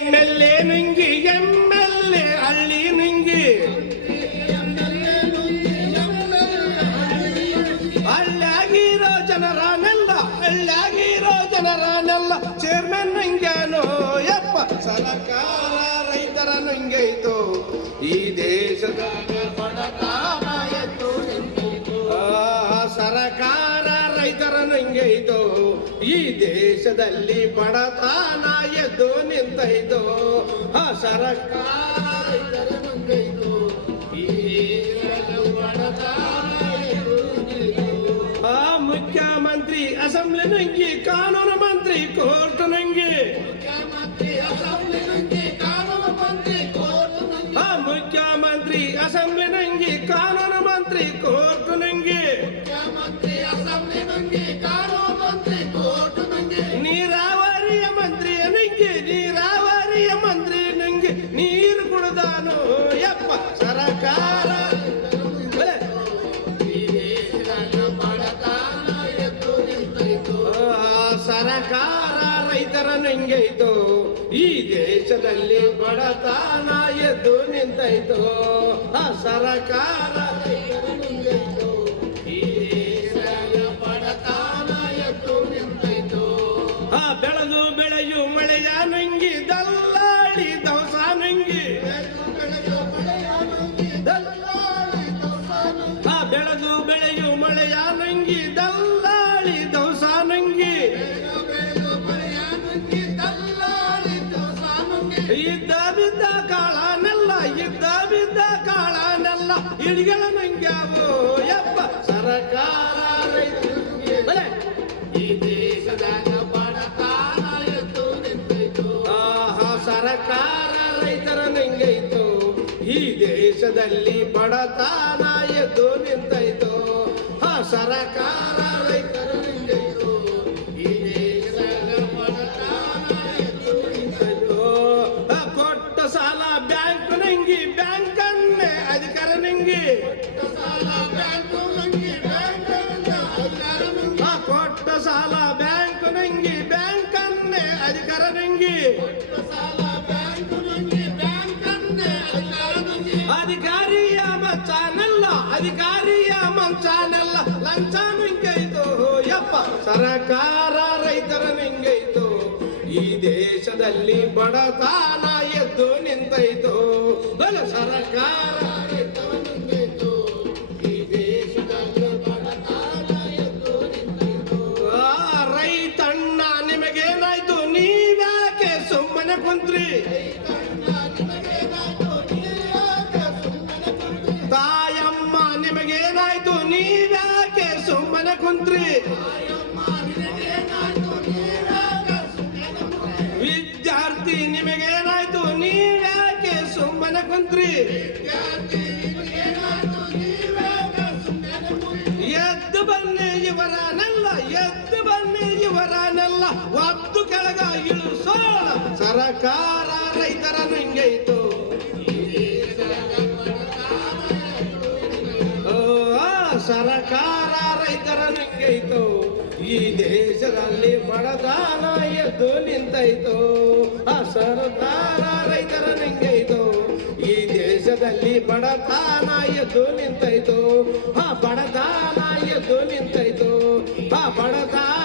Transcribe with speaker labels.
Speaker 1: MLA ನುಂಗಿ, A ಹಳ್ಳಿ ನುಂಗಿ. ಹಳ್ಳಿಯಾಗಿರೋ ಜನರನ್ನೆಲ್ಲ ಹಳ್ಳಿಯಾಗಿರೋ ಜನರನ್ನೆಲ್ಲ ಚೇರ್ಮನ್ ನುಂಗ್ಯಾನೋ, ಯಪ್ಪ, ಸರ್ಕಾರ ರೈತರ ನುಂಗೈತು, ಈ ದೇಶದ ಬಡತನ ಎದ್ದು ಸರಕಾರ ರೈತರ ನುಂಗೈತು ಈ ದೇಶದಲ್ಲಿ ಬಡತನ ಎದ್ದು ನಿಂತೈತು ಆ ಸರಕಾರ. ಆ ಮುಖ್ಯಮಂತ್ರಿ ಅಸೆಂಬ್ಲಿ ನಂಗಿ ಕಾನೂನು ಮಂತ್ರಿ ಕೋರ್ಟ್ ನುಂಗಿ ನುಂಗಿ ನೀರು ಕುಡ್ದಾನು ಯಪ್ಪ, ಸರಕಾರ. ಸರಕಾರ ರೈತರ ನಂಗೈತು ಈ ದೇಶದಲ್ಲಿ ಬಡತನ ಎದ್ದು ನಿಂತೈತು. ಆ ಸರಕಾರ ಇದ್ದ ಬಿದ್ದ ಕಾಳನೆಲ್ಲ ಇದ್ದ ಬಿದ್ದ ಕಾಳನೆಲ್ಲ ಇಡಿಗಳ ನುಂಗ್ಯಾವು ಯಪ್ಪ ಸರಕಾರ. ಈ ದೇಶದಾಗ ಬಡತನ ಎದ್ದು ನಿಂತೈತು. ಆಹಾ ಸರಕಾರ ರೈತರ ನಂಗೈತೋ. ಈ ದೇಶದಲ್ಲಿ ಬಡತನ ಎದ್ದು ನಿಂತೈತು. ಆ ಸರಕಾರ ನಂಗಿ ಬ್ಯಾಂಕ್ ಅನ್ನೇ ಅಧಿಕಾರ ನಂಗಿ. ಕೊಟ್ಟ ಸಾಲ ಬ್ಯಾಂಕ್ ನಂಗಿ, ಬ್ಯಾಂಕ್ ಅನ್ನೇ ಅಧಿಕಾರ ನಂಗಿ. ಅಧಿಕಾರಿಯ ಮಚ್ಚಾನೆಲ್ಲ ಅಧಿಕಾರಿಯ ಮಂಚಾನಲ್ಲ ಲಂಚ ನಿಂಗೈತು ಯಪ್ಪ. ಸರಕಾರ ರೈತರ ನಿಂಗೈತು. ಈ ದೇಶದಲ್ಲಿ ಬಡತನ ಎದ್ದು ನಿಂತೈತು. ಬಲ ಸರಕಾರ ನಿಂಗೈತು ಈ ದೇಶದಲ್ಲಿ ಬಡತನ ಎದ್ದು ನಿಮಗೇನಾಯ್ತು? ನೀವ್ಯಾಕೆ ಸುಮ್ಮನೆ ಕುಂತ್ರಿ? ತಾಯಮ್ಮ ನಿಮಗೇನಾಯ್ತು? ನೀವ್ಯಾಕೆ ಸುಮ್ಮನೆ ಕುಂತ್ರಿ? ಕುಂತ್ರಿ ಎದ್ದು ಬನ್ನಿ ಇವರನೆಲ್ಲ, ಎದ್ದು ಬನ್ನಿ ಇವರನೆಲ್ಲ. ಒದ್ದು ಕೆಳಗ ಇಳಿಸೋಣ ಸರಕಾರ ರೈತರ ನಂಗೈತು ಸರಕಾರ ರೈತರ ನಂಗೈತು ಈ ದೇಶದಲ್ಲಿ ಬಡದಾನ ಎದ್ದು ನಿಂತೈತು. ಆ ಸರಕಾರ ರೈತರ ನಿಂಗೈತು ದೇಶದಲ್ಲಿ ಬಡತನ ಎದ್ದು ನಿಂತೈತು. ಆ ಬಡತನ ಎದ್ದು ನಿಂತೈತು. ಆ ಬಡತನ